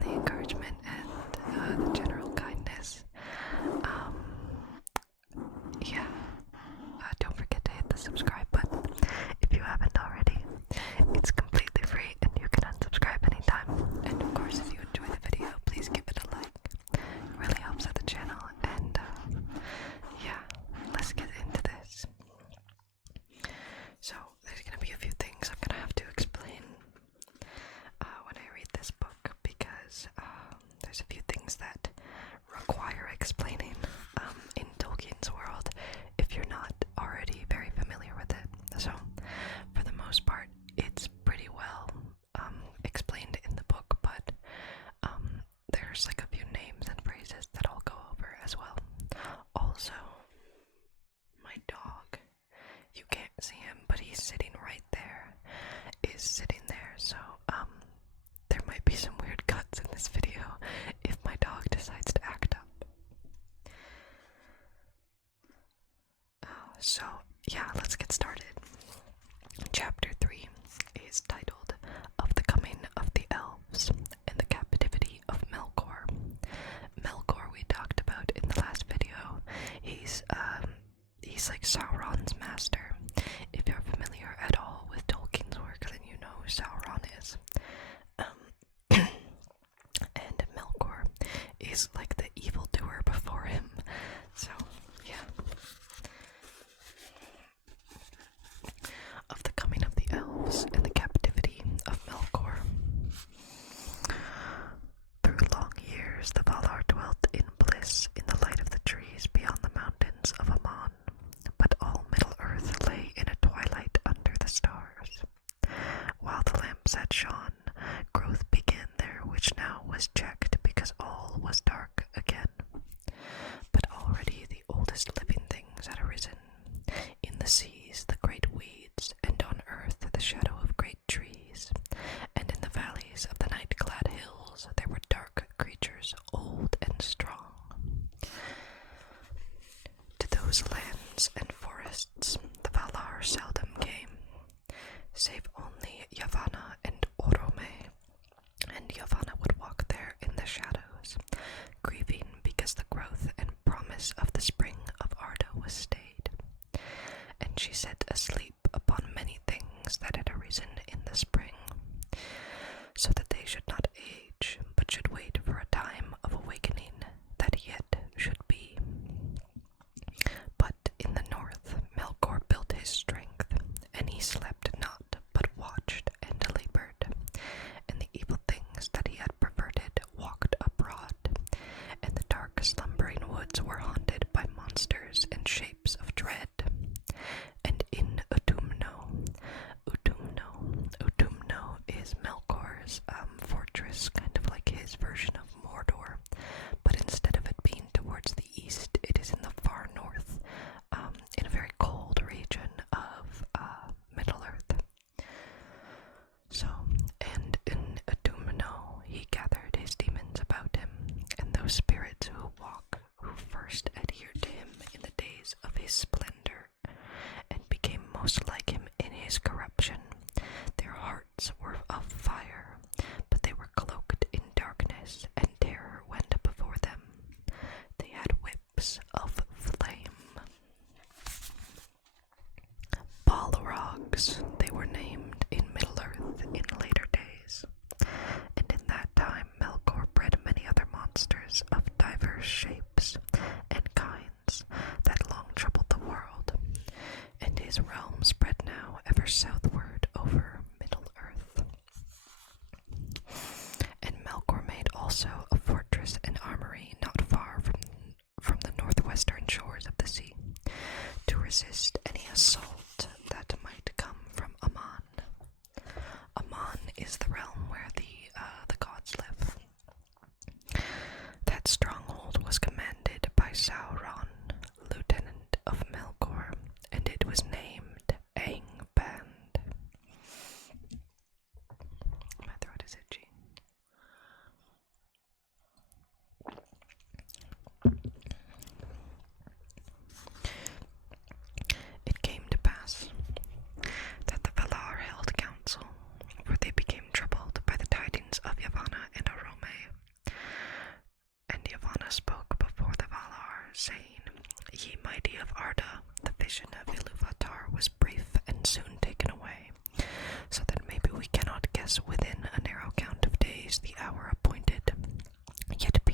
and the encouragement and the general kindness. Yeah, don't forget to hit the subscribe button if you haven't already. It's completely free and you can unsubscribe anytime. And of course, if you enjoy the video, please give it a like. It really helps out the channel. And yeah, let's get into this. So there's gonna be a few things I'm gonna have to explain when I read this book, because there's a few things that require explaining in Tolkien's world if you're not already very familiar with it. So for the most part, it's pretty well explained in the book, but there's like a few names and phrases that I'll go over as well. Also, my dog, you can't see him, but he's sitting right there, is sitting there, so there might be some weird cuts in this video if my dog decides to act up. So yeah, let's get started. Chapter 3 is titled Of the Coming of the Elves and the Captivity of Melkor. Melkor we talked about in the last video. He's like Sauron's master. If you're familiar at all with Tolkien's work, then you know who Sauron is. And Melkor is like the evildoer before him. So, yeah. Of the coming of the elves and the captivity of Melkor. Through long years, the Valar dwelt in bliss in the light of the trees beyond the mountains of Aman, but all Middle-earth lay in a twilight under the stars. While the lamps had shone, growth began there which now was checked because all was dark again. But already the oldest living things had arisen. In the seas the great weeds, and on earth the shadow of great trees, and in the valleys of the night-clad hills there were dark creatures, old and strong. To those lands and forests the Valar seldom came, save only Yavanna and Orome, and Yavanna would walk there in the shadows, grieving because the growth and promise of the spring of Arda was stayed. And she sat asleep upon many things that had arisen in the spring, so that they should not age, but should wait for a time of awakening that yet should be. But in the north Melkor built his strength, and he slept not, but watched and labored, and the evil things that he had perverted walked abroad, and the dark slumbering woods were haunted by monsters and shapes of dread. And in Utumno is Melkor's fortress, kind of like his version of Mordor, but instead of it being towards the east, it is in the far north, in a very cold region of Middle-earth. So, and in Utumno he gathered his demons about him, and those spirits who first adhered to him in the days of his splendor, and became most like him in his corruption. Their hearts were of fire, but they were cloaked in darkness, and terror went before them. They had whips of flame. Balrogs, they were named in Middle-earth in later days. And in that time Melkor bred many other monsters of divers shapes and kinds that long troubled the world, and his realm spread now ever southward over Middle-earth. And Melkor made also a fortress and armory not far from the northwestern shores of the sea, to resist any assault that might come from Aman. Aman is the realm where the gods live. That stronghold was commanded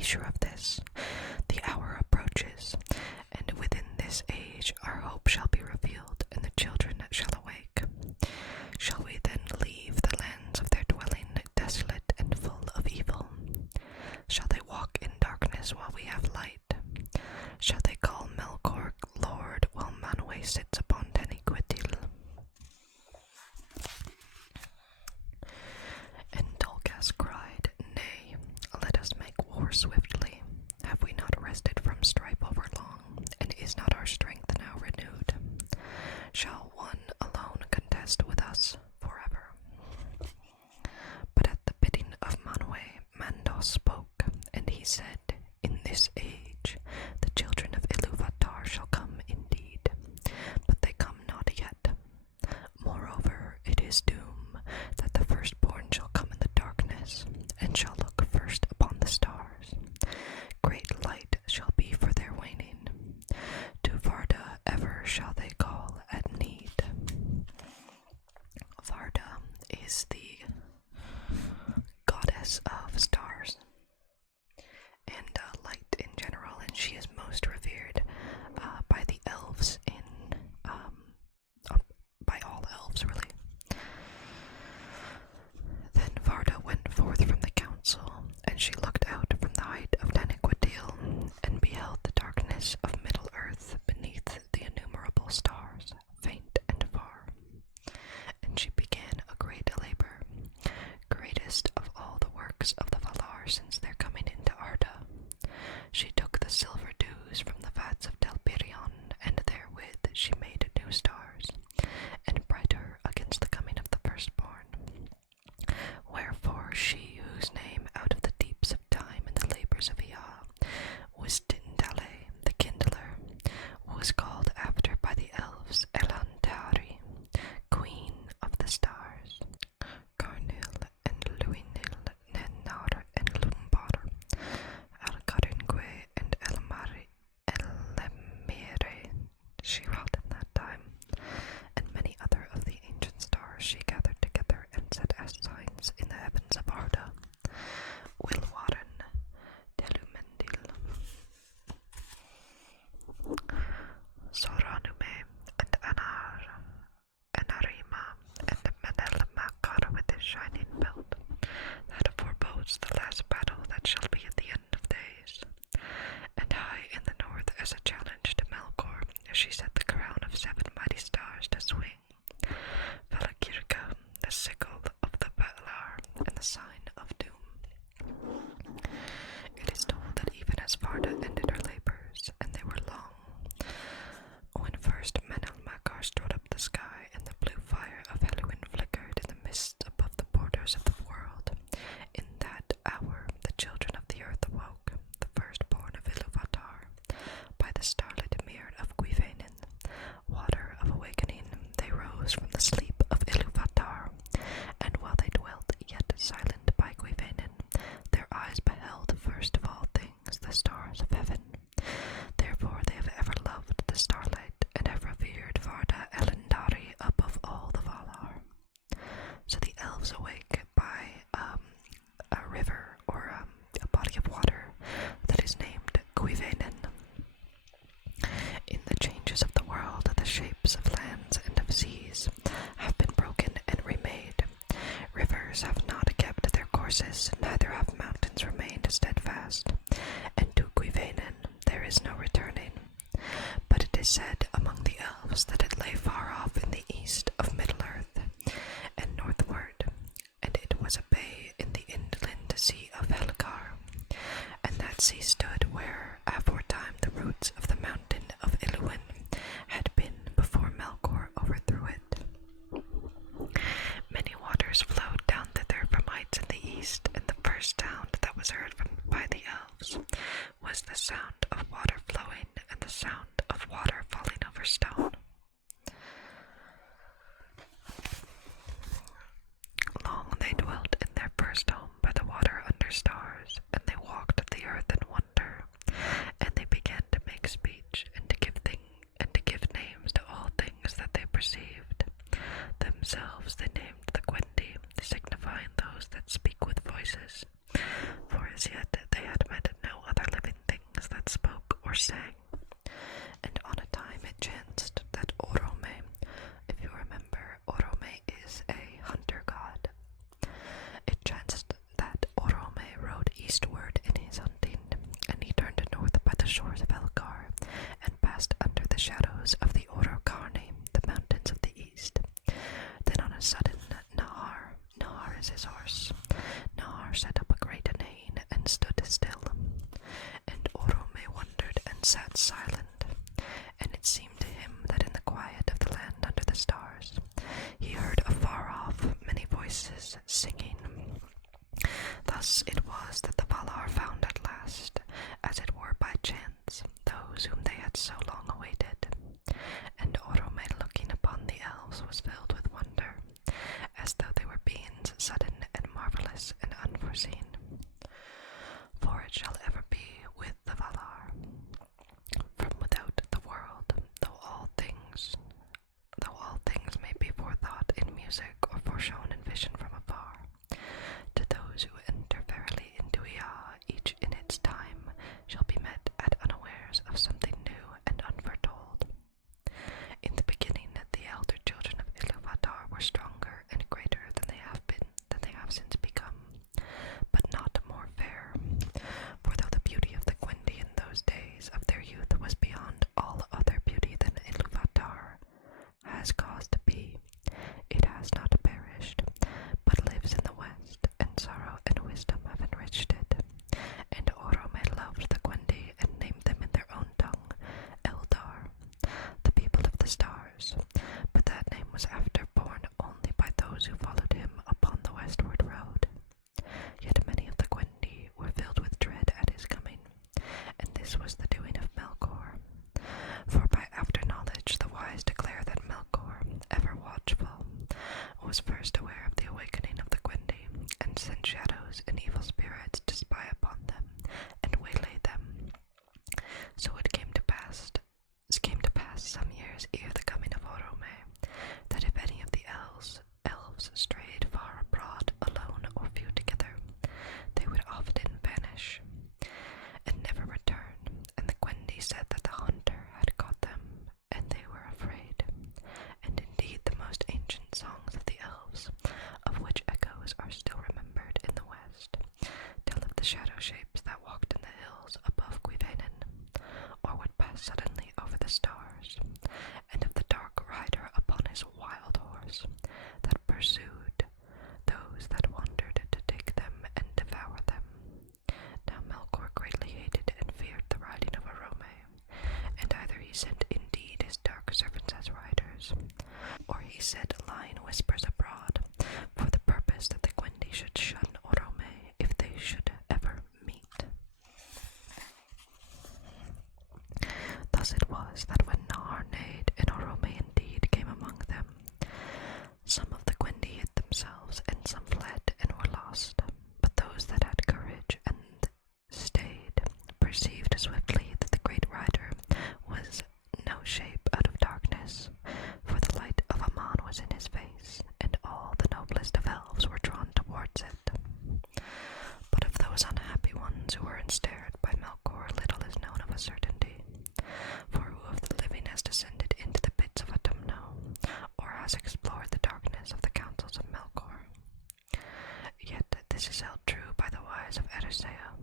sure of this. The hour approaches, and within this age our hope shall be revealed, and the children shall awake. Shall we then leave the lands of their dwelling desolate and full of evil? Shall they walk in darkness while we have light? Shall they call Melkor Lord while Manwë sits upon Taniquetil? And Dulgas cried, Nay, let us make war swiftly. Have we not rested from strife over long, and is not our strength now renewed? Shall one alone contest with us forever? But at the bidding of Manwë, Mandos spoke, and he said, In this age the children of Ilúvatar shall come indeed, but they come not yet. Moreover, it is doom that the firstborn shall come in the darkness, and shall look first upon the stars. Great light shall be for their waning. To Varda ever shall they call at need. Varda is the goddess of stars and light in general, and she is most revered by the elves by all elves, really. Then Varda went forth from the council, and she looked out from the height of Taniquetil, and beheld the darkness of Middle Earth beneath the innumerable stars, faint and far. And she began a great labor, greatest of all the works of the Valar since their coming into Arda. She took the silver dews from the vats of Telperion, and therewith she made new stars, and brighter against the coming of the firstborn. Wherefore she, whose name out of the deeps of time and the labors of Ea was Tindale, the kindler, was called after by the elves Elantari, queen of the stars. Garnil and Luinil, Nennar and Lumbar, Algaringue and Elemere, she wrought in that time, and many other of the ancient stars she gathered together and set as signs in the heavens of Arda. Wilwaran, Telumendil, Soranume, and Anarima, and Menelmakar with his shining belt, that forebodes the last battle that shall be at the end of days. And high in the north, as a challenge to Melkor, she set the crown of 7 mighty stars to swing. Valakirka, the sickle of the Valar, and the sign of doom. It is told that even as Varda ended her labors, and they were long, when first Menelmakar strode up the sky, and the blue fire of Helluin flickered in the mists above the borders of the world, in that hour the children of the earth awoke, the firstborn of Ilúvatar, by the starlit mirror of Guivenin, water of awakening, they rose from the sleep of Ilúvatar, and while they dwelt yet silent by Guivenin, their eyes beheld first of all things the stars of heaven. Therefore they have ever loved the starlight, and have revered Varda Elendari above all the Valar. So the elves awake by a river, or a body of water, that is named Guivenin. In the changes of the world, the shapes of lands and of seas have been broken and remade. Rivers have not kept their courses, neither have mountains remained steadfast, and to Guivenin there is no returning. But it is said among the elves that it lay far off in the east of Middle-earth, and northward, and it was a bay in the inland sea of Helgar, and that sea stood where aforetime the roots of the mountain of Ilúin had been before Melkor overthrew it. Many waters flowed down thither from heights in the east, and the first sound that was heard by the elves was the sound of water flowing and the sound of water falling over stone. Long they dwelt in their first home by the water under stars, and they walked the earth in wonder, and they began to make speech and to give names to all things that they perceived. Themselves they named the Gwendi, signifying those that speak with voices, for as yet they had met no silent, and it seemed to him that in the quiet of the land under the stars he heard afar off many voices singing. Thus it was that the Valar found at last, as it were by chance, those whom they had so long awaited. And Orome, looking upon the elves, was filled with wonder, as though they were beings sudden and marvelous and unforeseen. For it shall ever be with the Valar, from without the world, though all things may be forethought in music or foreshown in vision from afar. To those who enter verily into Ea, each in its time shall be met at unawares of something new and unforetold. In the beginning, the elder children of Ilúvatar were stronger and greater than they have since become, but not more fair. For though the beauty of the Gwyndi in those days of their youth was beyond all other beauty than Ilúvatar has caused to be, it has not perished, but lives in the west, and sorrow and wisdom have enriched it. And Orome loved the Gwyndi and named them in their own tongue Eldar, the people of the stars, but that name was after borne only by those who followed him upon the westward road. Yet many of the Gwyndi were filled with dread at his coming, and this was the doing of Melkor. For by after knowledge the wise declare that Melkor, ever watchful, was first aware of the awakening of the Gwyndi, and sent shadows and evil spirits to spy upon them and waylay them. So it came to pass some years ere the coming of Orome, that if any of the elves strayed far abroad alone or few together, they would often vanish and never return, and the Gwyndi said that the hunter had caught them, and they were afraid. And indeed the most ancient songs of the elves, of which echoes are still remembered in the west, tell of the shadow shapes that walked in the hills above Gwyvainen, or would pass suddenly over the stars, and of the dark rider upon his wild horse, that pursued those that wandered to take them and devour them. Now Melkor greatly hated and feared the riding of Orome, and either he sent indeed his dark servants as riders, or he set lying whispers abroad, for the purpose that the Gwyndi should shun Orome if they should ever meet. Thus it was that when Nahar neighed and Orome indeed came among them, some of the Gwyndi hid themselves, and some fled and were lost. But those that had courage and stayed perceived swiftly that the great rider was no shape out of darkness, for the light of Aman was in his face, and all the noblest of elves were drawn towards it. But of those unhappy ones who were ensnared by Melkor, little is known of a certainty. For who of the living has descended into the pits of Autumno, or has explored the darkness of the councils of Melkor? Yet this is held true by the wise of Erisea,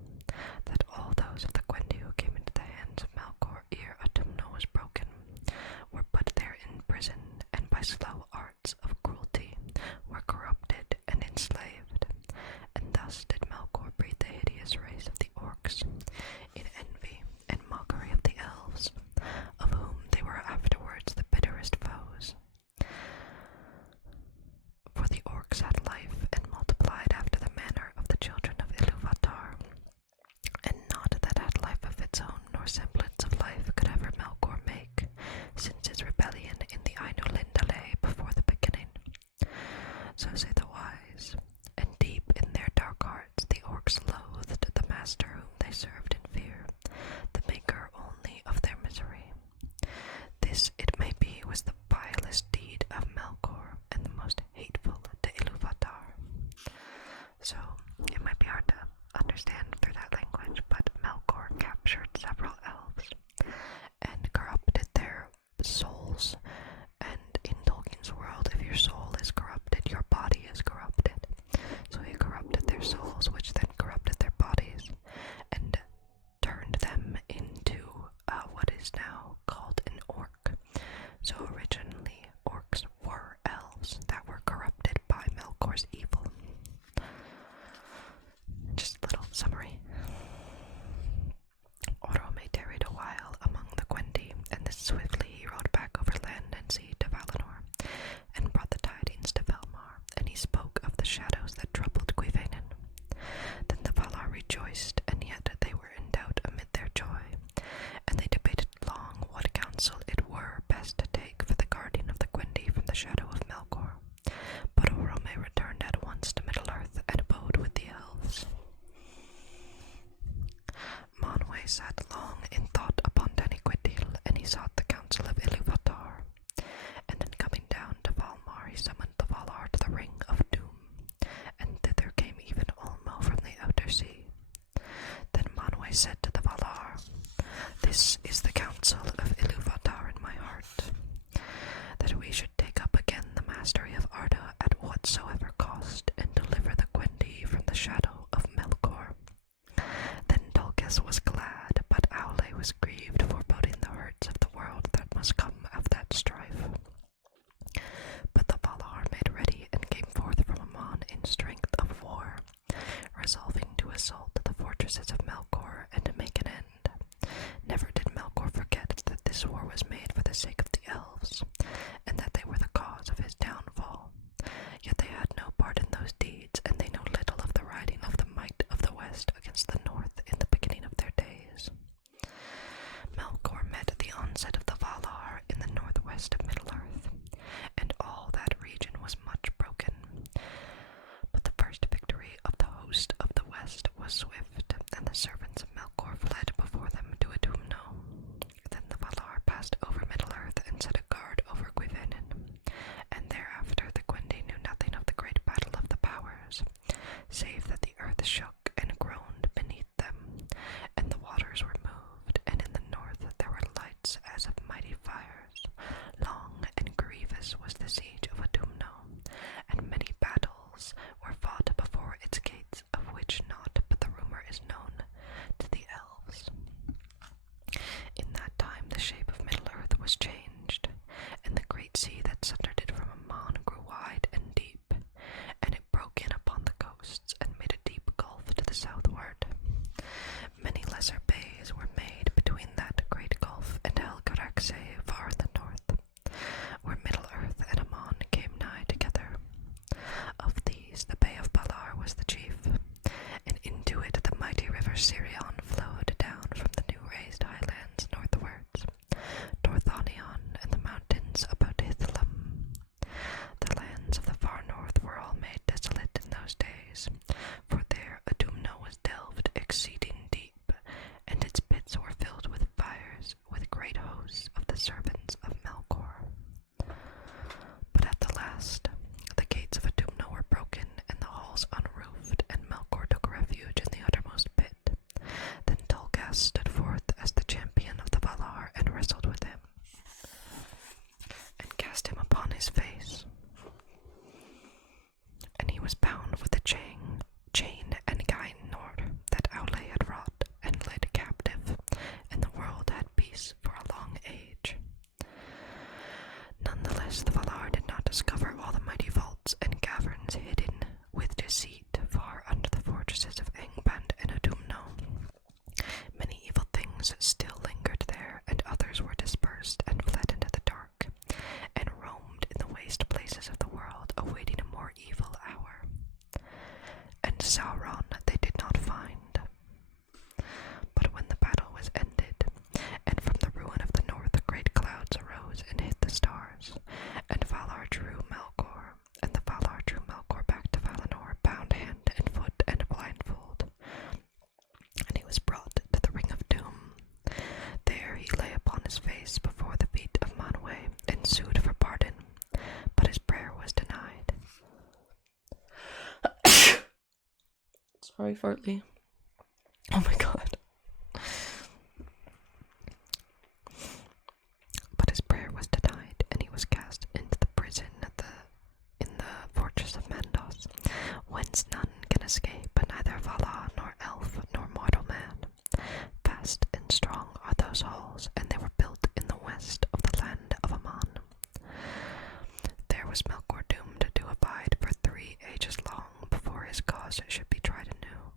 that all those of the Gwyndi who came into the hands of Melkor ere Autumno was broken were put there in prison, and by slow arts of cruelty were corrupted and enslaved. And thus did Melkor breed the hideous race of the orcs, in envy and mockery of the elves, of whom they were afterwards the bitterest foes. For the orcs had life and multiplied after the manner of the children of Ilúvatar, and naught that had life of its own nor semblance of life could ever Melkor make, since his rebellion in the Ainulindale before the beginning. So say the wise, and deep in their dark hearts the orcs loathed the master whom they served in fear, the maker only of their misery. This, it may be, was the vilest deed of Melkor, and the most hateful to Ilúvatar. So, it might be hard to understand through that language, but Melkor captured several elves and corrupted their souls. And in Tolkien's world, if your soul is corrupted, your body is corrupted. So he corrupted their souls, which then corrupted their bodies. And Aule sat long in thought upon Taniquetil, and he sought the counsel of Iluvatar. And then coming down to Valmar, he summoned the Valar to the Ring of Doom, and thither came even Ulmo from the outer sea. Then Manwë said to the Valar, "This is the counsel of Iluvatar in my heart, that we should take up again the mastery of Arda at whatsoever cost, and deliver the Gwendi from the shadow of Melkor." Then Dulcas was glad, but Aule was grieved, foreboding the hurts of the world that must come of that strife. But the Valar made ready and came forth from Aman in strength of war, resolving to assault the fortresses of Melkor and to make an end. Never did Melkor forget that this war was made for the sake of the elves, and that they were the cause of his downfall. Yet they had no part in those deeds, and they know little of the riding of the might of the west against the north in the beginning of their days. Melkor met the onset of the Valar in the northwest of Middle-earth, and all that region was much broken. But the first victory of the host of the west was swift, and the servants of Melkor fled before them to Adumno. Then the Valar passed over Middle-earth and set a guard over Gwyvenin, and thereafter the Gwendi knew nothing of the great battle of the powers, save that the earth shook and groaned beneath them, and the waters were moved, and in the north there were lights as of mighty fires. Long and grievous was the siege of Adumno, and many battles were fought before its gates, of which naught but the rumor is known to the elves. In that time the shape of Middle-earth was changed, and the great sea that sundered it from Aman grew wide and deep, and it broke in upon the coasts and made a deep gulf to the southward. Many lesser bays were made between that great gulf and Helgaraxë far in the north, where Middle-earth and Aman came nigh together. Of these the Bay of Balar was the chief, and into it the mighty river Sirion flowed down from the new raised highlands northwards, Dorthonion and the mountains about Hithlum. The lands of the far north were all made desolate in those days, for there Adumno was delved exceeding deep, and its pits were filled with fires, with great hosts of the servants of Melkor. But at the last the gates of Adumno were broken, and the halls unroofed, and Melkor took refuge in the uttermost pit. Then Dulcas stood forth as the champion of the Valar, and wrestled with him, and cast him upon his face. And he was bound with a chain and Gainor that Aule had wrought, and led captive, and the world had peace for a long age. Nonetheless, the Valar did not discover all the mighty vaults and caverns hidden with deceit far under the fortresses of Angband and Adumno. Many evil things still lingered there, and others were dispersed and fled into the dark, and roamed in the waste places of the world, awaiting a more evil hour. And Sauron they did not find. But when the battle was ended, and from the ruin of the north great clouds arose and hid the stars, and Valar drew Melkor, and the Valar drew Melkor back to Valinor, bound hand and foot and blindfold. And he was brought to the Ring of Doom. There he lay upon his face before the feet of Manwë, and sued for pardon, but his prayer was denied. Sorry, Fartley. Oh my god. But his prayer was denied, and he was cast into the prison in the fortress of Mandos, whence none can escape, neither Vala nor elf nor mortal man. Vast and strong are those halls, and they were built in the west of the land of Aman. There was Melkor doomed to abide for 3 ages long before his cause should be tried anew,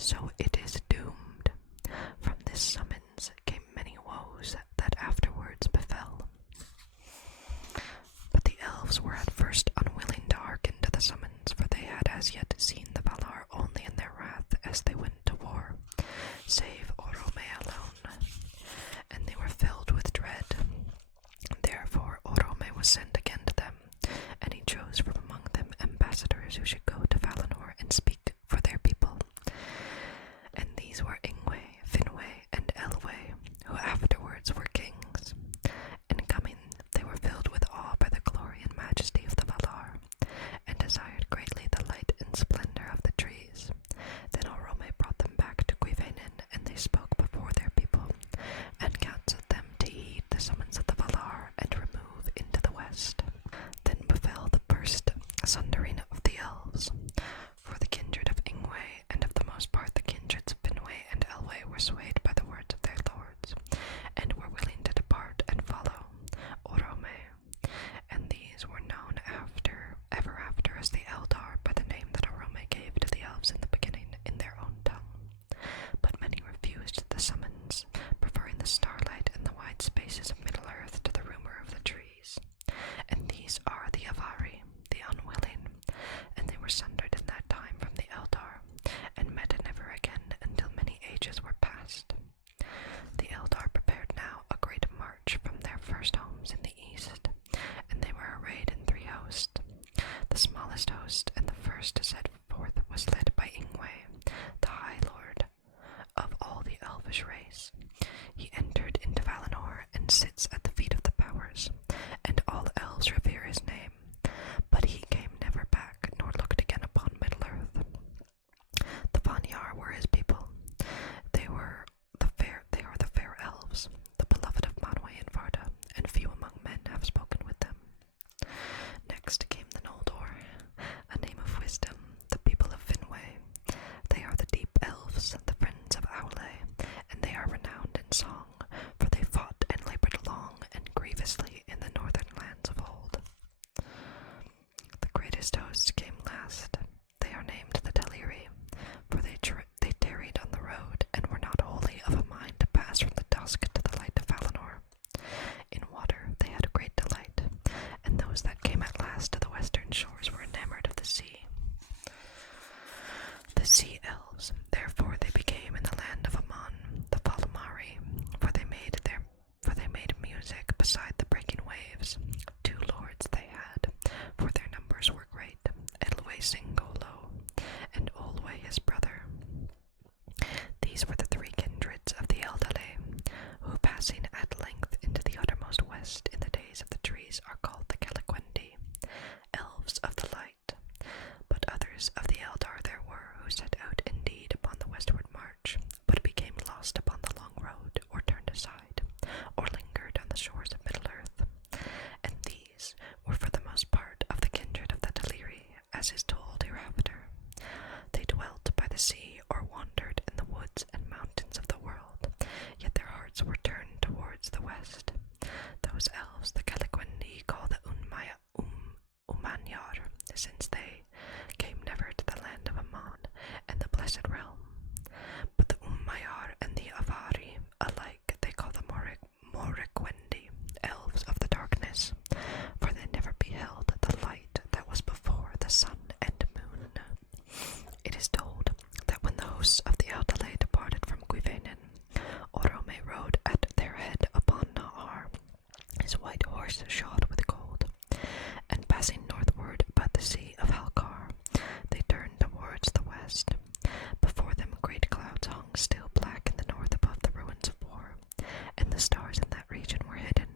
So it is doomed. From this summons came many woes that afterwards befell. But the elves were at first unwilling to hearken to the summons, for they had as yet seen the Valar only in their wrath as they went to war, save Orome alone, and they were filled with dread. Therefore Orome was sent again to them, and he chose from among them ambassadors who should go to Valinor and speak for their people. And these were Ingwe, Finwë, and Elwë, who afterwards were kings. And coming, they were filled with awe by the glory and majesty of the Valar, and desired greatly the light and splendor of the trees. Then Orome brought them back to Cuivenin, and they spoke before their people, and counseled them to heed the summons of the Valar, and remove into the west. Then befell the first sundering of the elves, for the kindred of Ingwe, and of the most part the kindreds of Finwë and Elwë, were swayed by the words of their lords, and were willing to depart and follow Orome. And these were known ever after as the Eldar, by the name that Orome gave to the elves in the beginning in their own tongue. But many refused the summons, preferring the starlight and the wide spaces of Middle-earth to the rumor of the trees. And these are the Avari, the unwilling, and they were sundered in that time from the Eldar, and met never again until many ages were past. The Eldar prepared now a great march from their first homes in the east, and they were arrayed in 3 hosts. The smallest host and the first to set forth was led by Ingwe, the High Lord of all the elvish race. He entered into Valinor and sits at the feet of the powers, and all elves revere his name. But he came never back, nor looked again upon Middle-earth. The Vanyar were his people. They are the fair elves, the beloved of Manwë and Varda, and few among men have spoken with them. Next came the Noldor, a name of wisdom, the people of Finwë. They are the deep elves, the friends of Aule, and they are renowned in song, for they fought and labored long and grievously in the northern lands of old. The greatest hosts came last. They are named the Teleri, for they tarried on the road, and were not wholly of a mind to pass from the dusk to the light of Valinor. In water they had great delight, and those that came at last to the western shores were enamored of the sea. The sea elves, therefore, they became in the land of Aman, the Valimari, for they made music beside the breaking waves. 2 lords they had, for their numbers were great, Elwë Singolo, and Olwë his brother. These were the 3 kindreds of the Eldale, who, passing at length into the uttermost west in the days of the trees, are called the Caliquendi, elves of the light. But others of the Eldar there were who set out indeed upon the westward march, but became lost upon the long road, or turned aside, or lingered on the shores of Middle-earth. And these were for the most part of the kindred of the Teleri, as is told hereafter. They dwelt by the sea, or wandered in the woods and mountains of the world, yet their hearts were turned towards the west. Those elves the Caliquendi call the Umanyar, since they came never to the land of Aman and the blessed realm. But the Umayar and the Avari alike they call the Moriquendi, elves of the darkness, for they never beheld the light that was before the sun and moon. It is told that when the hosts of the Eldale departed from Cuivenin, Orome rode at their head upon Nahar, his white horse shod with gold, and passing northward about the sea of Halkar, they turned towards the west. Before them great clouds hung still black in the north above the ruins of war, and the stars in that region were hidden.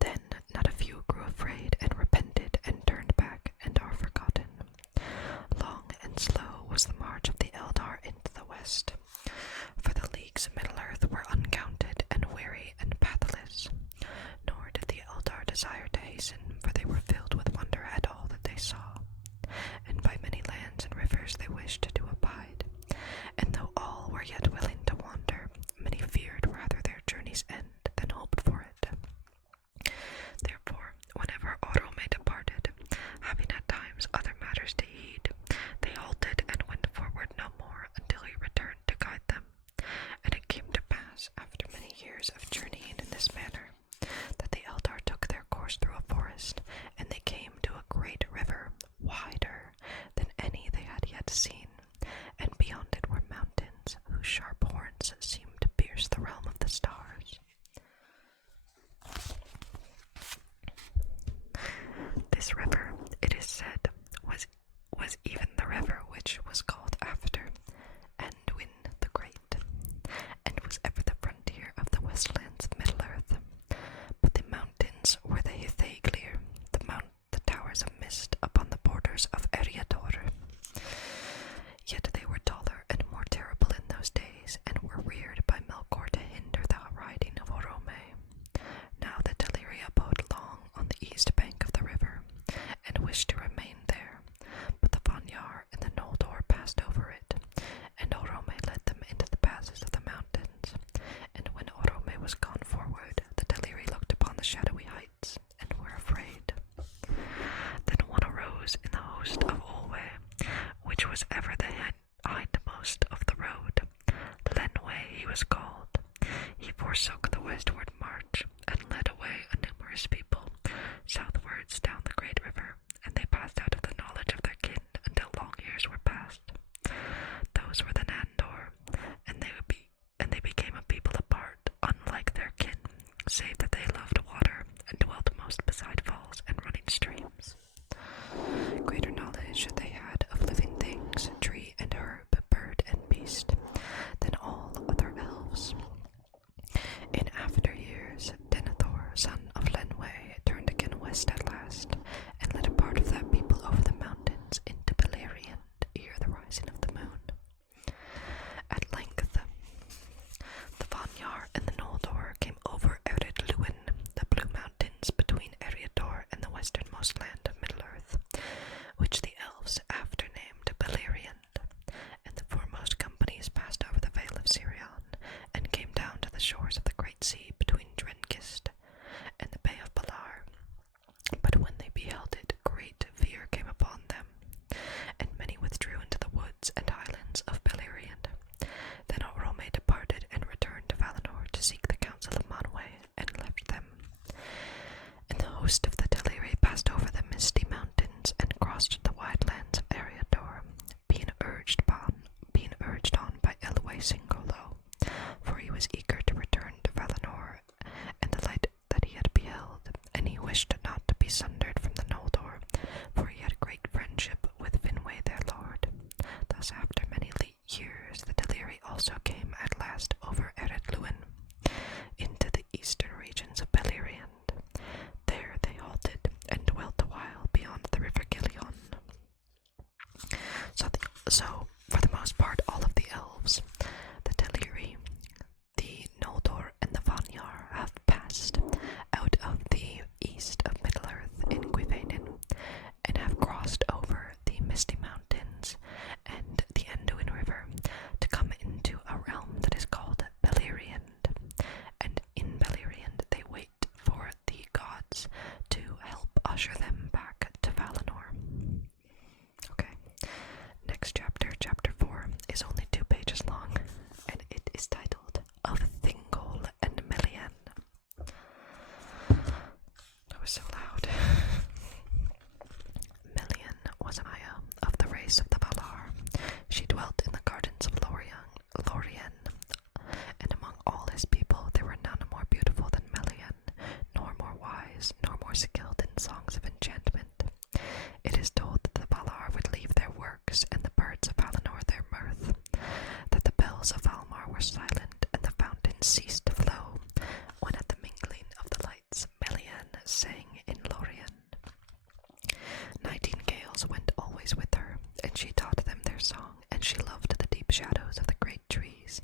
Then not a few grew afraid and repented and turned back and are forgotten. Long and slow was the march of the Eldar into the west, for the leagues of Middle-earth were uncounted and weary and pathless. Nor did the Eldar desire to hasten, for they were filled with wonder at all that they saw, and by many lands and rivers they wished to abide. And though all were yet willing to wander, many feared rather their journey's end than hoped for it. Therefore, whenever Orome departed, having at times other matters to heed, they halted and went forward no more ceased to flow, when at the mingling of the lights Melian sang in Lorien. Nightingales went always with her, and she taught them their song, and she loved the deep shadows of the great trees.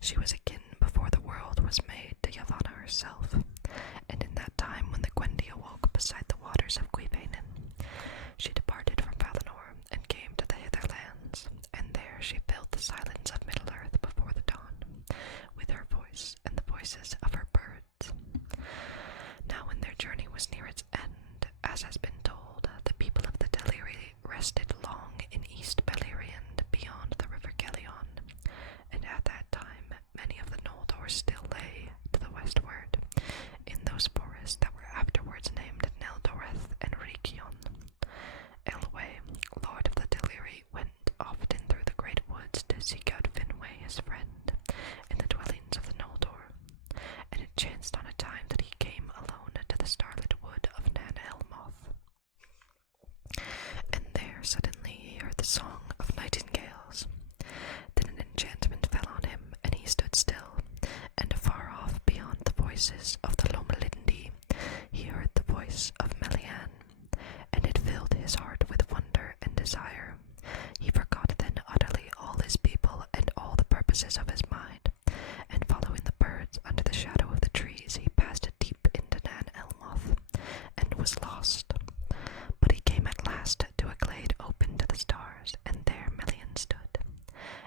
She was akin before the world was made to Yavanna herself, and in that time when the Gwendi awoke beside the waters of Gwyvainen, she departed from Valinor and came to the Hitherlands, and there she filled the silence of Middle-earth before the dawn, with her voice and the voices of her birds. Now when their journey was near its end, as has been told, the people of the Teleri rested long in East Beleriand beyond the river Gelion, and at that time many of the Noldor still lay to the westward, in those forests that were afterwards named Neldoreth and Rikion. Elwë, lord of the Teleri, went often through the great woods to seek out Finwë his friend, in the dwellings of the Noldor, and it chanced on a time that he came alone to the starlit wood of Nan Elmoth. And there suddenly he heard the song of nightingales. Then an enchantment fell on him, and he stood still, and afar off beyond the voices of the Lomelindi he heard the voice of Melian, and it filled his heart with wonder and desire. He forgot then utterly all his people and all the purposes of his mind, and following the birds under the shadow of the trees he passed deep into Nan Elmoth, and was lost. But he came at last to a glade open to the stars, and there Melian stood,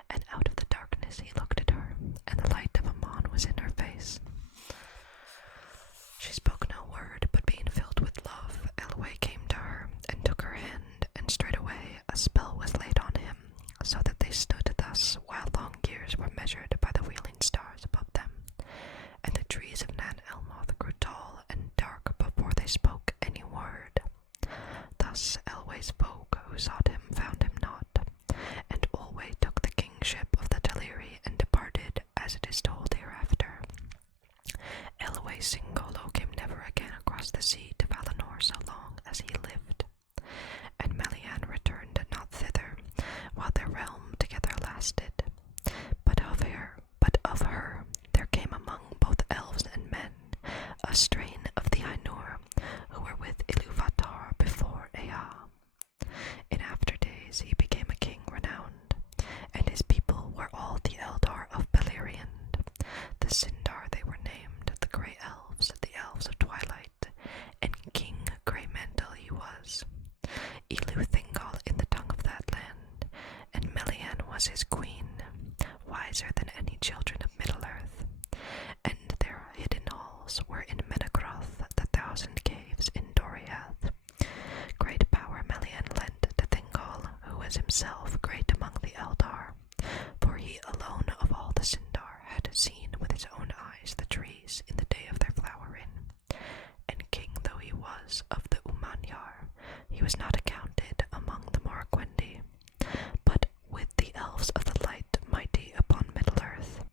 and out of the darkness he looked at her, and the light of Amon was in her face. She spoke no word, but being filled with love, Elwë came to her, and took her hand, and straightway a spell was laid on him, so that they stood thus while long years were measured by the wheeling stars above them, and the trees of Nan Elmoth grew tall and dark before they spoke any word. Thus Elwë's folk who sought him found him not, and Olwë took the kingship of the Teleri and departed, as it is told hereafter. Elwë Singolo came never again across the sea to Valinor so long as he lived, and Melian returned not thither while their realm together lasted. But of her there came among both elves and men a strain of the Ainur who were with Ilúvatar before Ea. In after days he became a king renowned, and his people were all the Eldar of Beleriand. The Sindar they were named, the Grey Elves, the Elves of Twilight, and King Greymantle he was. Ilu Thingol in the tongue of that land, and Melian was his queen, wiser than any children of Middle-earth. And their hidden halls were in Menegroth, the 1,000 caves in Doriath. Great power Melian lent to Thingol, who was himself great among the Eldar, for he alone of all the Sindar had seen with his own eyes the trees in the day of their flowering. And king though he was of the Umanyar, he was not accounted among the Morgwendi, but with the elves of the light mighty upon Middle-earth.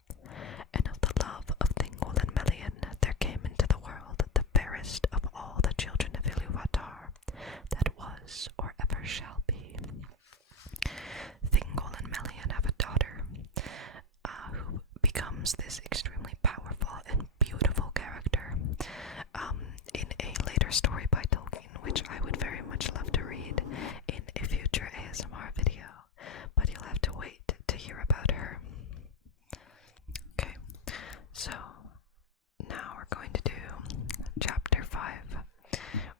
And of the love of Thingol and Melian there came into the world the fairest of all the children of Ilúvatar, that was or ever shall be. Thingol and Melian have a daughter, who becomes this extremely powerful and beautiful character in a later story by Tolkien, which I would very much love to read in a future ASMR video, but you'll have to wait to hear about her. Okay, so now we're going to do chapter 5,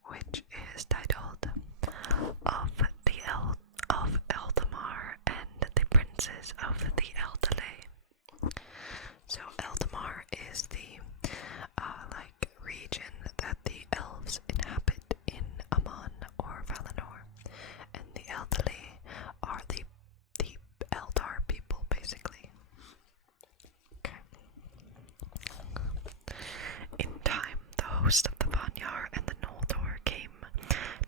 which is titled of Eldamar and the Princes of the Eldalei. So Eldamar is the region that the elves inhabit in Aman or Valinor, and the Eldalei are the Eldar people, basically. Okay. In time, the host of the Vanyar and the Noldor came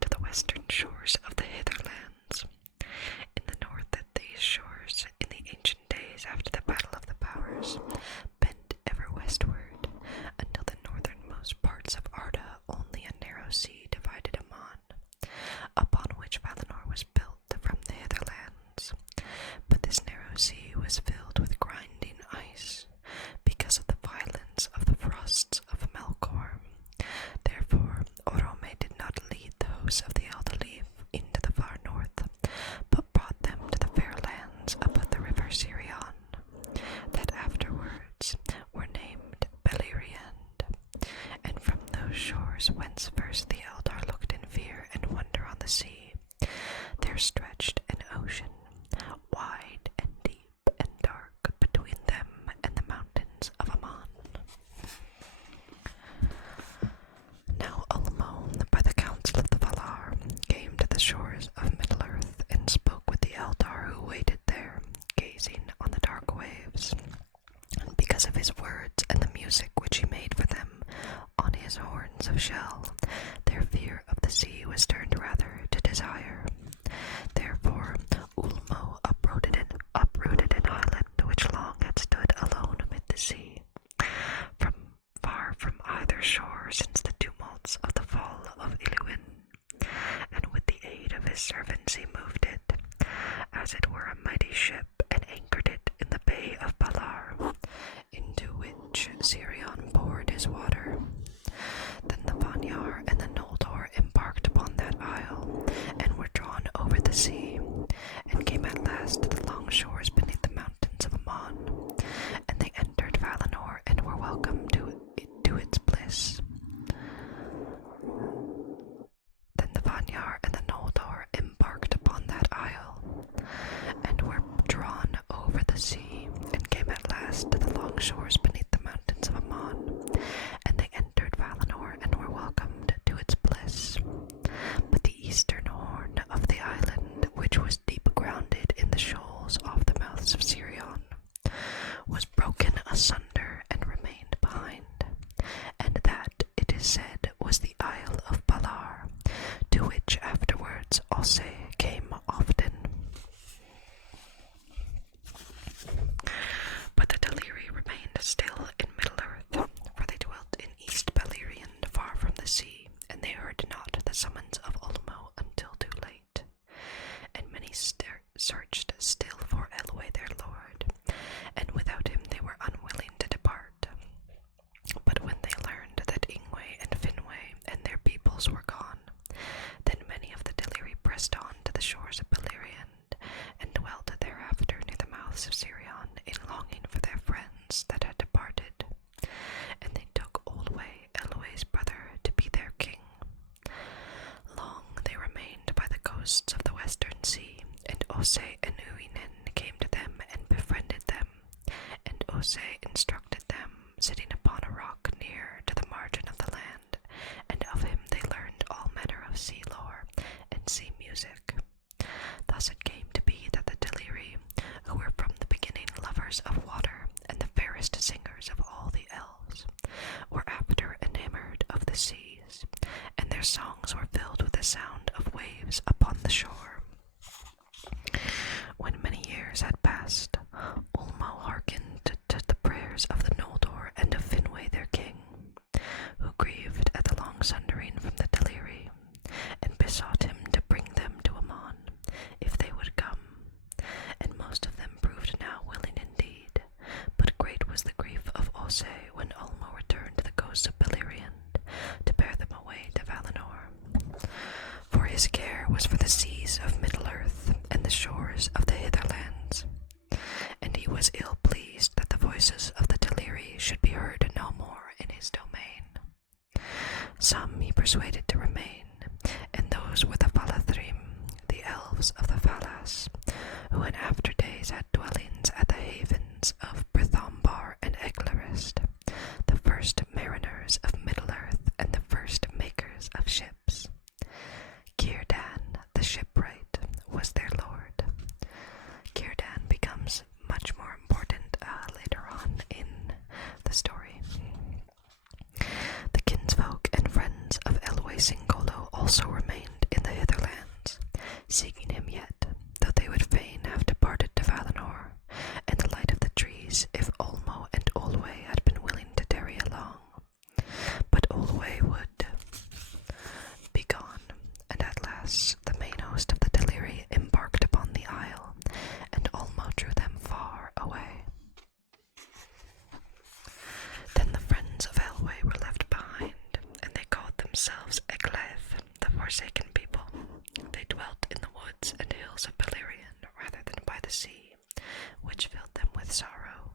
to the western shores of the Hitherlands. In the north at these shores, in the ancient days after the Battle of the Powers, bent ever westward, until the northernmost parts of Arda only a narrow sea divided Aman, upon which Valinor was built from the Hitherlands. But this narrow sea was filled with grinding ice, because of the because of his words and the music which he made for them on his horns of shell. Their fear of the sea was turned rather to desire. Therefore Ulmo uprooted an island which long had stood alone amid the sea, from far from either shore since the tumults of the fall of Iluin, and with the aid of his servants he moved it, as it were a mighty ship, and anchored it in the bay of Balar, into which Sirion poured his water. Then the Vanyar and the Noldor embarked upon that isle, and were drawn over the sea, and came at last to the long shores beneath the mountains of Aman, and they entered Valinor, and were welcome to its bliss. Then the Vanyar and the Noldor embarked upon that isle, and were drawn over the sea, and came at last to the long shores beneath the mountains of Aman, and they entered Valinor, and were welcomed to its bliss. But the eastern horn of the island, which was deep grounded in the shoals off the mouths of Sirion, was broken asunder and remained behind, and that, it is said, was the Isle of Balar, to which afterwards Ossé came often. But the Teleri remained still in Middle-earth, for they dwelt in East Beleriand, far from the sea, and they heard not the summons of Ulmo until too late. And many searched still for Elwë their lord, and without him they were unwilling to depart. But when they learned that Ingwe and Finwë and their peoples were gone, then many of the Teleri pressed on to the shores of Beleriand, and dwelt thereafter near the mouths of Sirion, in longing for their friends that had departed. And they took Olwë, Elwë's brother, to be their king. Long they remained by the coasts of the western sea, and Ossé and Uinen came to them and befriended them, and Ossé instructed them, sitting upon a rock near to the margin of the land, and of him they learned all manner of sea lore and sea music. Thus it came to be that the Teleri, who were from the beginning lovers of water, and the fairest singers of all the elves, were after enamored of the seas, and their songs were filled with the sound of waves upon the shore. When many years had passed, Ulmo hearkened to the prayers of the Noldor and of Finwë their king, who grieved at the long sundering from the Teleri, and besought him to bring them to Aman, if they would come. And most of them proved now willing indeed, but great was the grief of Ossé when Ulmo returned to the coasts of Beleriand, to bear them away to Valinor. For his care was for the seas of Middle-earth, and the shores of the Hitherlands, and he was ill pleased that the voices of the Teleri should be heard no more in his domain. Some he persuaded to remain, and those were the Valathrim, the elves of the Valas, who in after days had dwellings at the havens of Brithombar and Eglarist, the first mariners of Middle-earth and the first makers of ships. Círdan, the shipwright, was their lord. Círdan becomes much more important later on in the story. The kinsfolk and friends of Elwë Singolo also remained in the Hitherlands, seeking him yet, though they would fain have departed to Valinor, and the light of the trees, if Ulmo and Olwë had been willing to tarry along. But Olwë would be gone, and at last the main host of the Teleri embarked upon the isle, and Ulmo drew them far away. Then the friends of Elwë were left behind, and they called themselves Egleth, the forsaken people. They dwelt in the woods and hills of Beleriand rather than by the sea, which filled them with sorrow.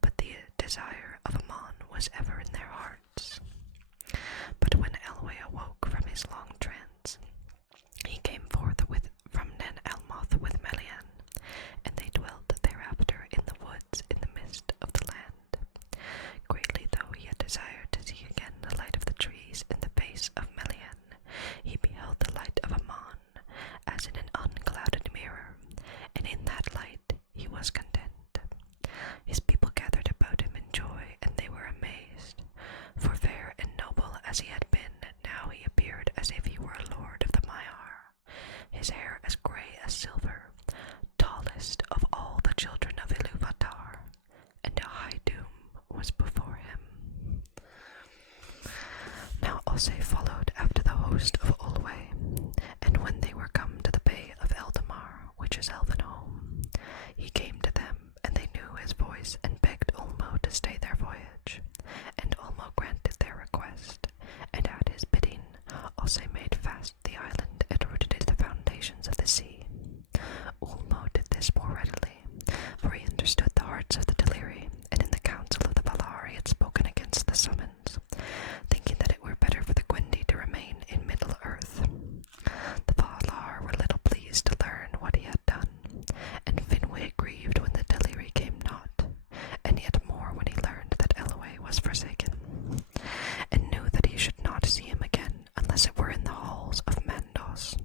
But the desire of Aman was ever in their hearts. But when Elwë awoke from his long trance, he came forth from Nen Elmoth with Melian, and they dwelt thereafter in the woods in the midst of the land. Greatly though he had desired to see again the light of the trees in the face of Melian, he beheld the light of Aman as in an unclouded mirror, and in that light he was content. His people gathered about him in courts of the Deliri, and in the council of the Valar he had spoken against the summons, thinking that it were better for the Gwyndi to remain in Middle-earth. The Valar were little pleased to learn what he had done, and Finwë grieved when the Deliri came not, and yet more when he learned that Elwë was forsaken, and knew that he should not see him again unless it were in the halls of Mandos.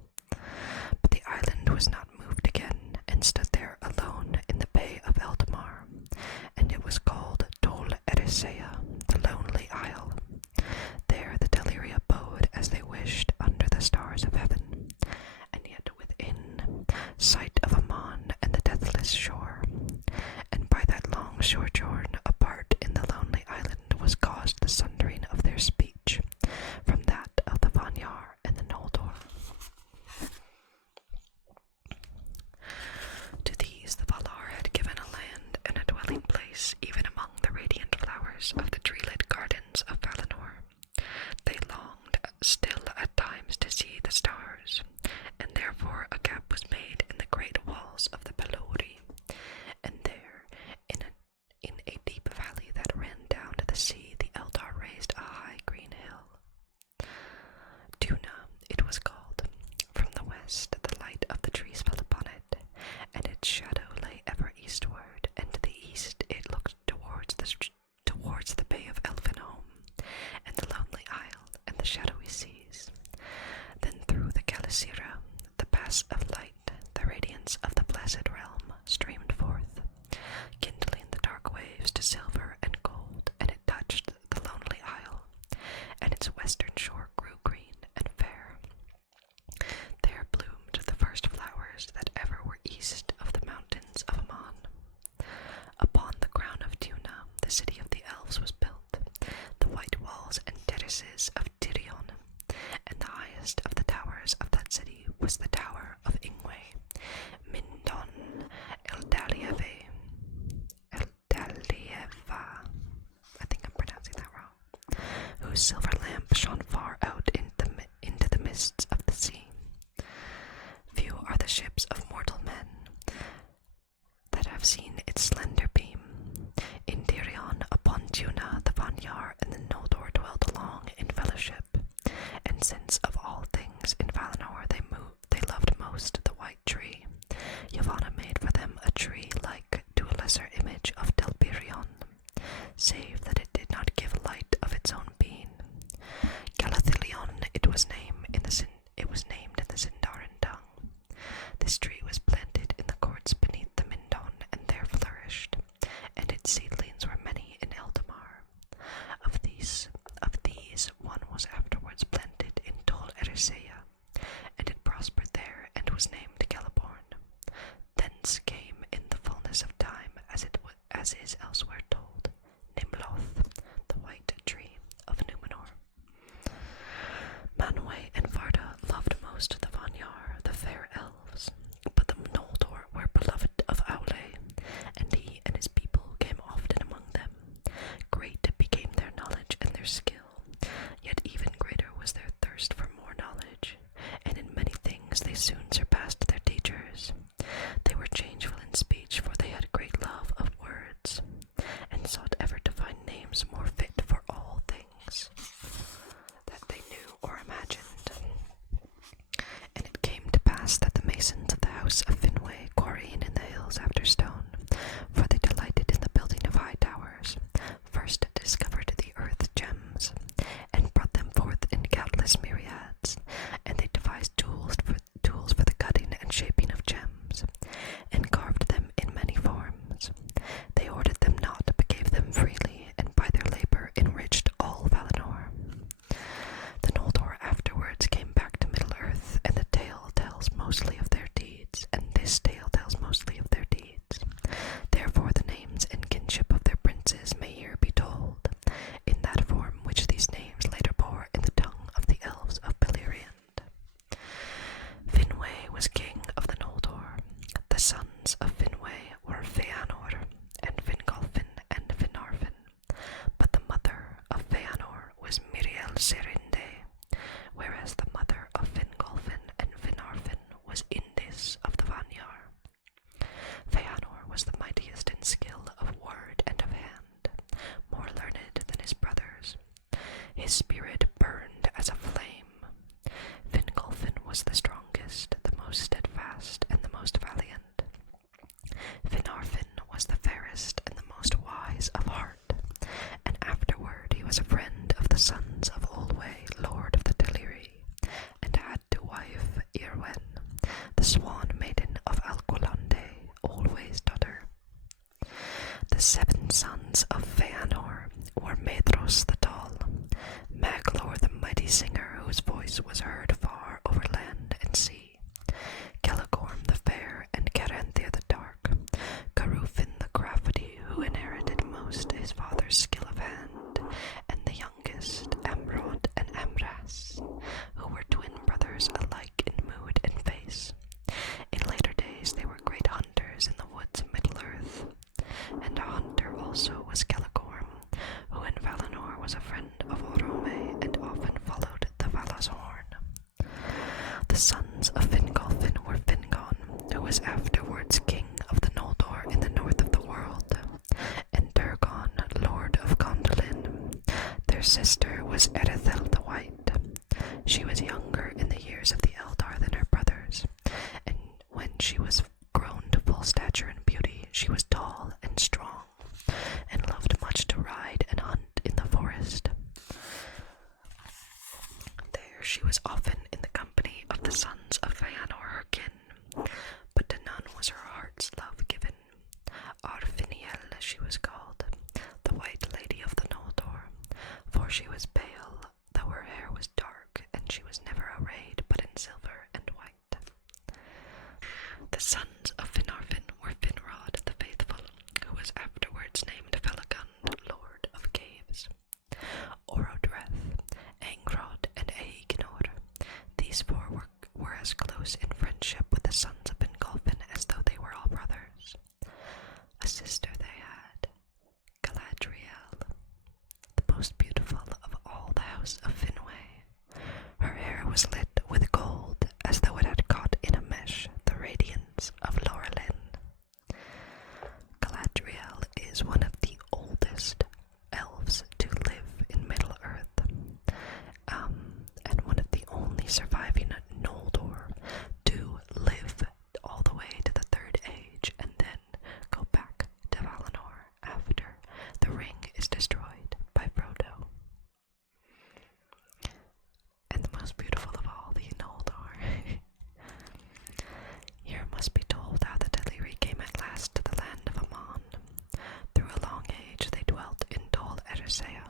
But the island was not moved again, and stood there alone in the bay of Eldamar, and it was called Dol Erisea, the Lonely Isle. There the Deliri abode as they wished under the stars of heaven, and yet within sight of Aman and the deathless shore. And by that long sojourn apart in the lonely island was caused the sundering of their speech from that of the Vanyar and the Noldor. To these the Valar had given a land and a dwelling place, even among the radiant flowers of the tree-lit gardens of Valinor. They longed still at times to see the stars, and therefore a gap was made in the great walls of the Pelori, and there, in a deep valley that ran down to the sea, the Eldar raised a high green hill. Duna, it was called. From the west, the light of the trees fell upon it, and its shadow lay ever eastward, and to the east it looked towards the bay of Elfinhome, and the lonely isle, and the shadowy seas. Then through the Calasira, the pass of light, the radiance of the blessed realm streamed forth, kindling the dark waves to silver and gold, and it touched the lonely isle, and its western shore grew green and fair. There bloomed the first flowers that ever were east of the mountains of Aman. Upon the crown of Duna, the city of the elves was built, the white walls and terraces of Tirion, and the highest of the towers of that city was the tower of Ingwe, Mindon Eldalieve, I think I'm pronouncing that wrong, whose silver lamp shone far out into the mists of the sea. Few are the ships of mortal men that have seen its slender beam. In Tirion, upon Duna, the Vanyar and the Noldor dwelled long in fellowship, and since of all things in Valinor they loved most the white tree, Yavanna made for them a tree like to a lesser image of Delpirion, save that it did not give light of its own being. Galathylion it was named in the Sindarin tongue. This tree was planted in the courts beneath the Mindon, and there flourished, and its seedlings were many in Eldamar. Of these, one was afterwards planted in Dol Erisea, and it prospered there, and was named Celeborn. Thence came in the fullness of time, as is elsewhere told, Nimloth, the white tree of Numenor. Manwë and Varda loved most the Vanyar, the fair elves, but the Noldor were beloved of Aule, and he and his people came often among them. Great became their knowledge and their skill, yet even greater was their thirst for more knowledge, and in many things they soon surpassed their teachers. They were changeful in speech, for they had great love of words, and sought ever to find names more fit for all things that they knew or imagined. And it came to pass that the masons of the house of Finwë, quarrying in the hills after stone, for they delighted in the building of high towers, first discovered the earth gems, his spirit burned as a flame. Fingolfin was the strongest, the most steadfast, and the most valiant. Finarfin was the fairest and the most wise of heart, and afterward he was a friend of the sons of Olwe, lord of the Teleri, and had to wife Irwen, the swan maiden of Alqualande, Olwe's daughter. The 7 sons of Feanor were Maedhros the Tall, Maglor the mighty singer whose voice was heard far over land and sea, Celegorm the fair and Caranthir the dark, Garufin the crafty who inherited most his father's skill of hand, and the youngest, Amrod and Amras, who were twin brothers alike in mood and face. In later days they were great hunters in the woods of Middle-earth, and a hunter also was Celegorm, who in Valinor was a friend of Orome and often followed the Vala's horn. The sons of Fingolfin were Fingon, who was afterwards king of the Noldor in the north of the world, and Durgon, lord of Gondolin. Their sister was Erethel the White. She was younger in the years of the Eldar than her brothers, and when she was grown to full stature and beauty, she was tall and strong, and loved much to ride and hunt in the forest. There she was often in the company of the sons of Feanor her kin, but to none was her heart's love given. Arfiniel she was called, the White Lady of the Noldor, for she was pale, though her hair was dark, and she was never arrayed but in silver and white. The sons of Finarfin were Finrod the Faithful, who was afterwards named Felagund, Lord of Caves, Orodreth, Angrod, and Aegnor. These 4 were as close in friendship with the sons of Fingolfin as though they were all brothers. A sister they had, Galadriel, the most beautiful of all the house of Finwë. Her hair was lit with gold, as though it had caught in a mesh the radiance of Lorelin. Galadriel is one of the oldest elves to live in Middle-earth, and one of the only surviving Noldor to live all the way to the Third Age and then go back to Valinor after the ring is destroyed by Frodo. And the most beautiful of all the Noldor. Here must be told how the Teleri came at last to the land of Aman. Through a long age they dwelt in Dol Eressëa,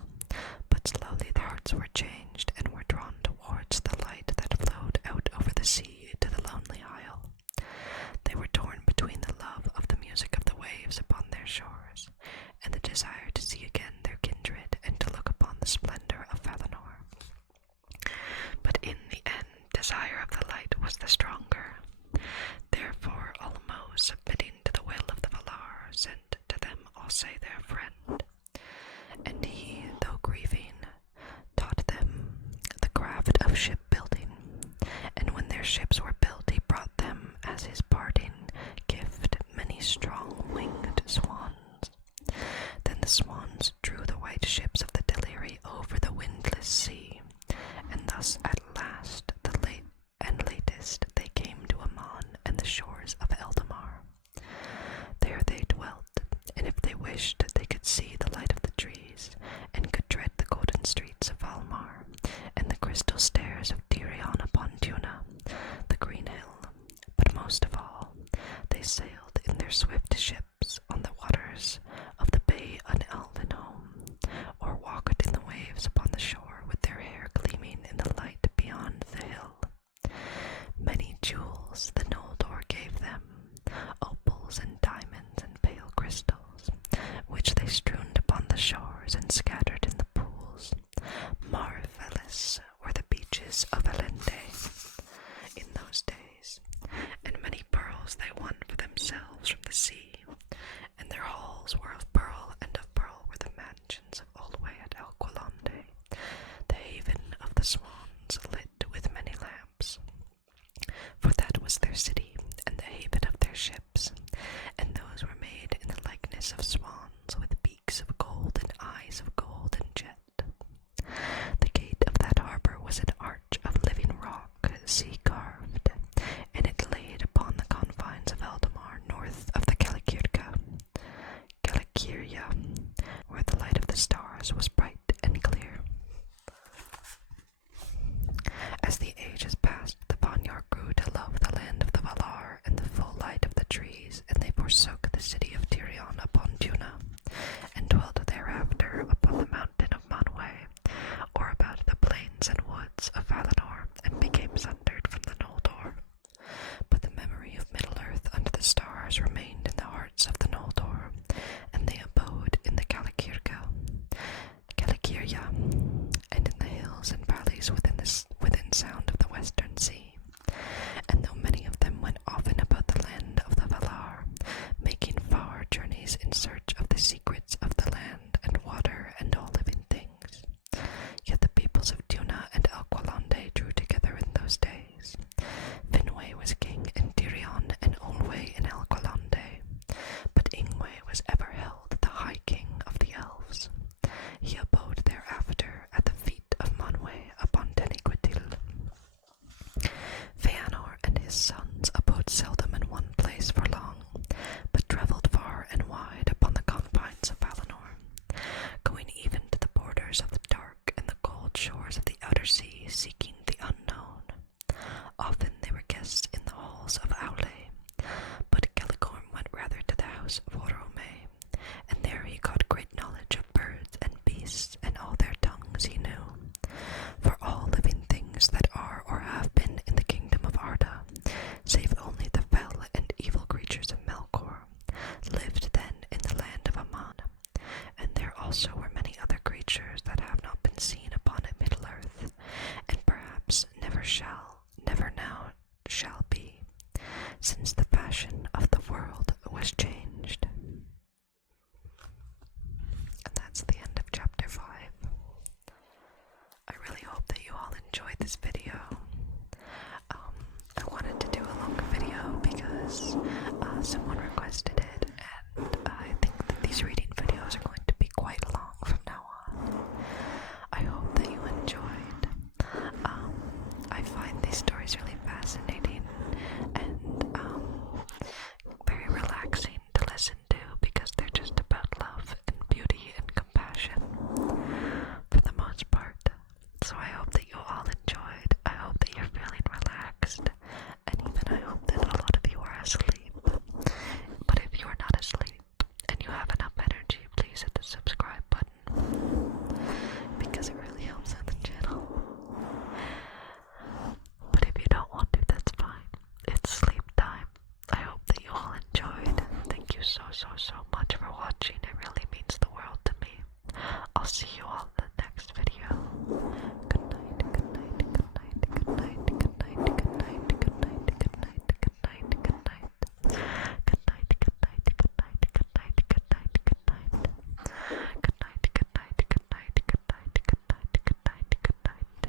but slowly their hearts were changed and were drawn towards the light that flowed out over the sea to the lonely isle. They were torn between the love of the music of the waves upon their shores, and the desire to see again their kindred and to look upon the splendor of Valinor. But in the end, desire of the light was the stronger. Therefore Ulmo, submitting to the will of the Valar, sent to them Ossë their friend, and he, though grieving, taught them the craft of shipbuilding, and when their ships were built he brought them as his parting gift many strong winged swans. Then the swans drew the white ships of the Teleri over the windless sea, and thus at last latest they came to Aman and the shores of Eldamar. There they dwelt, and if they wished they could see the light of the trees, and could tread the golden streets of Valmar, and the crystal stairs of Dirion upon Duna, the green hill. But most of all, they sailed in their swift ships on the waters of the bay on Eldenholm, or walked in the waves upon the shore with their hair gleaming in the light beyond the hill. Many jewels the Noldor gave them, opals and diamonds and pale crystals, which they strewn stars was bright and clear. As the ages passed, the Vanyar grew to love the land of the Valar and the full light of the trees, and they forsook the city of Tirion upon Duna, and dwelt thereafter upon the mountain of Manwë, or about the plains and woods of Valinor, and became sundered from the Noldor. But the memory of Middle-earth under the stars remained in the hearts of the Noldor, and they abode in the Calaquirya, and in the hills and valleys within sound of the western sea. And though many of them went often about the land of the Valar, making far journeys in search of the secrets of the land and water and all living things, yet the peoples of Duna and Alqualande drew together in those days. Finwë was king in Tirion and Olwë in Alqualande, but Ingwë was ever held the high king of the elves. He abode thereafter at the feet of Manwë upon Teniquetil. Feanor and his sons abode seldom in one place for long, but travelled far and wide upon the confines of Valinor, going even to the borders of the dark and the cold shores of the outer sea, seeking the unknown. Often they were guests in the halls of Aule, but Gelicorm went rather to the house of Orome, and there he got great knowledge of birds and beasts, and all their tongues he knew. For all living things that are or have been in the kingdom of Arda, save only the fell and evil creatures of Melkor, lived then in the land of Aman, and there also were many other creatures that have not been seen upon Middle-earth, and perhaps never now shall be, since the fashion of the world was changed. And that's the end of chapter 5. I really hope that you all enjoyed this video. I wanted to do a longer video because someone requested